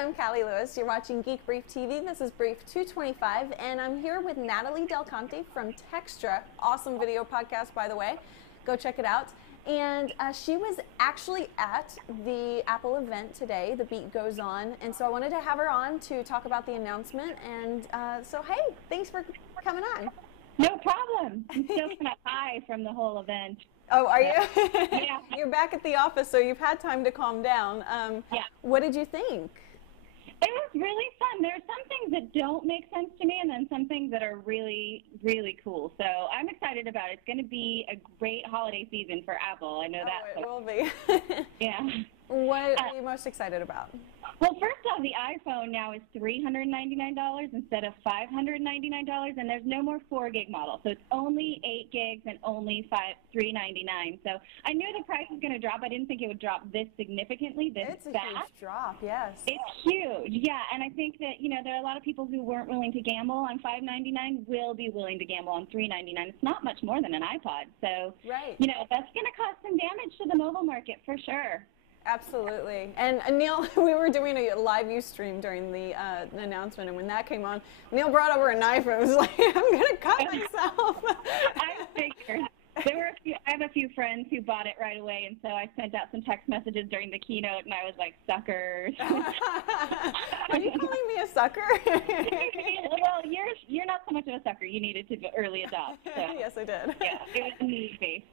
I'm Callie Lewis. You're watching Geek Brief TV. This is Brief 225, and I'm here with Natalie Del Conte from Textra. Awesome video podcast, by the way. Go check it out. And she was actually at the Apple event today, The Beat Goes On, and so I wanted to have her on to talk about the announcement. And so, hey, thanks for coming on. No problem. I'm still kind of high from the whole event. Oh, are you? Yeah. You're back at the office, so you've had time to calm down. Yeah. What did you think? It was really fun. There are some things that don't make sense to me, and then some things that are really, really cool. So I'm excited about it. It's going to be a great holiday season for Apple. I know that. It will be. Yeah. What are you most excited about? Well, first off, the iPhone now is $399 instead of $599, and there's no more 4 gig model. So it's only 8 gigs and only $399. So I knew the price was going to drop. I didn't think it would drop this significantly, this It's a fast. huge drop, yes. It's huge, yeah, and I think that, there are a lot of people who weren't willing to gamble on $599 will be willing to gamble on $399. It's not much more than an iPod, so, right. That's going to cause some damage to the mobile market for sure. Absolutely. And Neil, we were doing a live Ustream during the announcement, and when that came on, Neil brought over a knife and was like, I'm going to cut myself. I figured. I have a few friends who bought it right away, and so I sent out some text messages during the keynote, and I was like, suckers. Are you calling me a sucker? Well, you're not so much of a sucker. You needed to early adopt. So. Yes, I did. Yeah, it was a need-based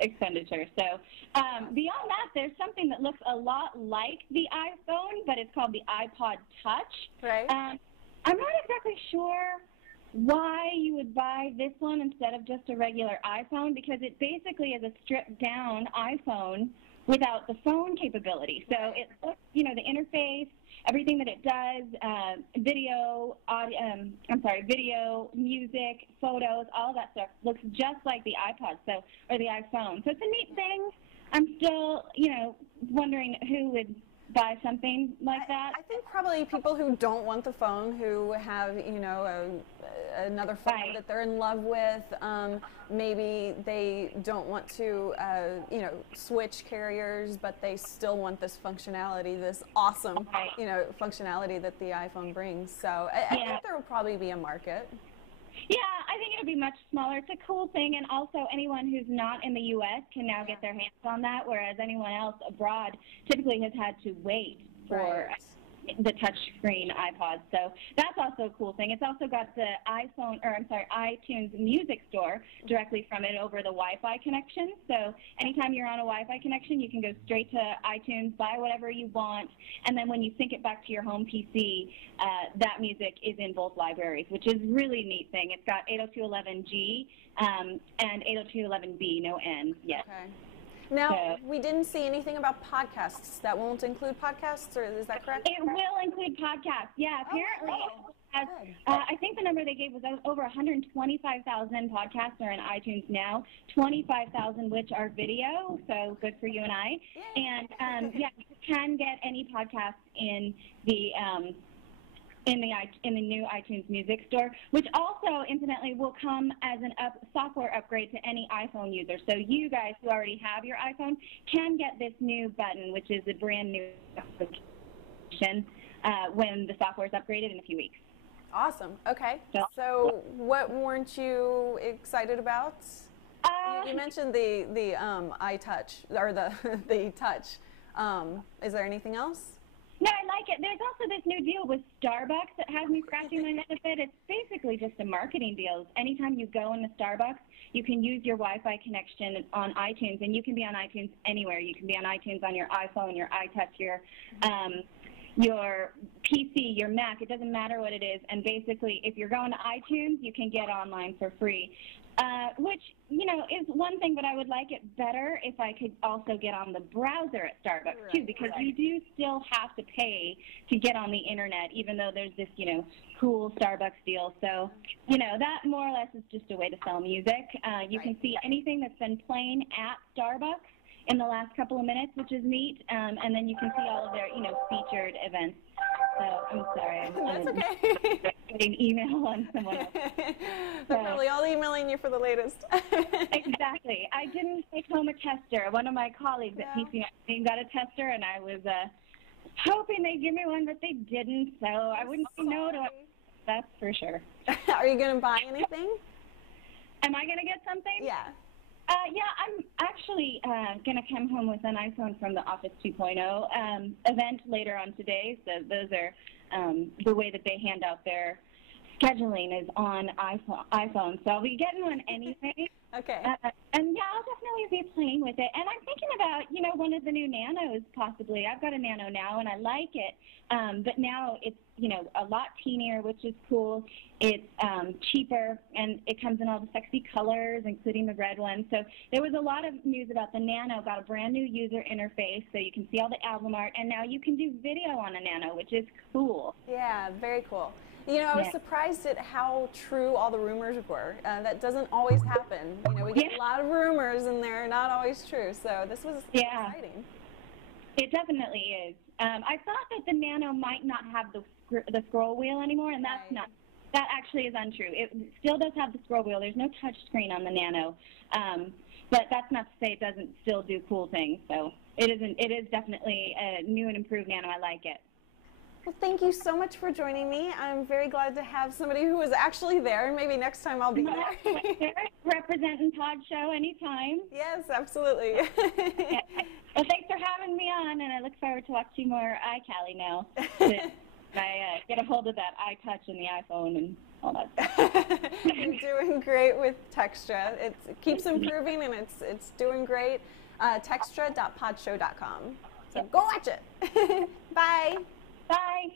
expenditure. So beyond that, there's something that looks a lot like the iPhone, but it's called the iPod Touch. Right. I'm not exactly sure why you would buy this one instead of just a regular iPhone, because it basically is a stripped-down iPhone without the phone capability. So it looks, the interface, everything that it does, video, video, music, photos, all that stuff looks just like the iPod, or the iPhone. So it's a neat thing. I'm still, wondering who would buy something like that. I think probably people who don't want the phone, who have, another phone Right. that they're in love with. Maybe they don't want to, switch carriers, but they still want this functionality, this awesome, Right. Functionality that the iPhone brings. So I think there will probably be a market. Yeah, I think it'll be much smaller. It's a cool thing, and also anyone who's not in the U.S. can now get their hands on that, whereas anyone else abroad typically has had to wait for the touchscreen iPod. So that's also a cool thing. It's also got the iTunes Music Store directly from it over the Wi-Fi connection. So anytime you're on a Wi-Fi connection, you can go straight to iTunes, buy whatever you want, and then when you sync it back to your home PC, that music is in both libraries, which is really neat thing. It's got 802.11g and 802.11b, no N yet. Okay. Now, we didn't see anything about podcasts. That won't include podcasts, or is that correct? It will include podcasts, yeah. Apparently, I think the number they gave was over 125,000 podcasts are in iTunes now, 25,000 which are video, so good for you and I. Yay. And, you can get any podcasts in the new iTunes Music Store, which also, incidentally, will come as an software upgrade to any iPhone user. So you guys who already have your iPhone can get this new button, which is a brand new application, when the software is upgraded in a few weeks. Awesome. Okay. So what weren't you excited about? You mentioned the iTouch, or the Touch. Is there anything else? No, I like it. There's also this new deal with Starbucks that has me scratching my head a bit. It's basically just a marketing deal. Anytime you go into Starbucks, you can use your Wi-Fi connection on iTunes, and you can be on iTunes anywhere. You can be on iTunes on your iPhone, your iTouch, your PC, your Mac. It doesn't matter what it is. And basically, if you're going to iTunes, you can get online for free. Which, is one thing, but I would like it better if I could also get on the browser at Starbucks, too, because you do still have to pay to get on the Internet, even though there's this, cool Starbucks deal. So, that more or less is just a way to sell music. You can see anything that's been playing at Starbucks in the last couple of minutes, which is neat, and then you can see all of their, featured events. So I'm sorry. That's okay. Getting email on someone else. They're probably all emailing you for the latest. Exactly. I didn't take home a tester. One of my colleagues at PC Magazine got a tester, and I was hoping they'd give me one, but they didn't, so I wouldn't say no to it. That's for sure. Are you going to buy anything? Am I going to get something? Yeah. Yeah, I'm actually going to come home with an iPhone from the Office 2.0 event later on today. So those are the way that they hand out their scheduling is on iPhone. So I'll be getting one anyway. Okay. And yeah, I'll definitely be playing with it. And I'm thinking about, one of the new Nanos possibly. I've got a Nano now, and I like it. But now it's, a lot teenier, which is cool. It's cheaper, and it comes in all the sexy colors, including the red one. So there was a lot of news about the Nano, got a brand new user interface, so you can see all the album art, and now you can do video on a Nano, which is cool. Yeah, very cool. I was surprised at how true all the rumors were. That doesn't always happen. We get a lot of rumors, and they're not always true. So this was exciting. It definitely is. I thought that the Nano might not have the scroll wheel anymore, and that's not. That actually is untrue. It still does have the scroll wheel. There's no touch screen on the Nano, but that's not to say it doesn't still do cool things. So it is definitely a new and improved Nano. I like it. Well, thank you so much for joining me. I'm very glad to have somebody who was actually there, and maybe next time I'll be there. Representing Pod Show anytime. Yes, absolutely. Yeah. Well, thanks for having me on, and I look forward to watching more iCali now. I get a hold of that iTouch and the iPhone and all that stuff. You're doing great with Textra. It keeps improving, and it's doing great. Textra.podshow.com. So go watch it. Bye. Bye.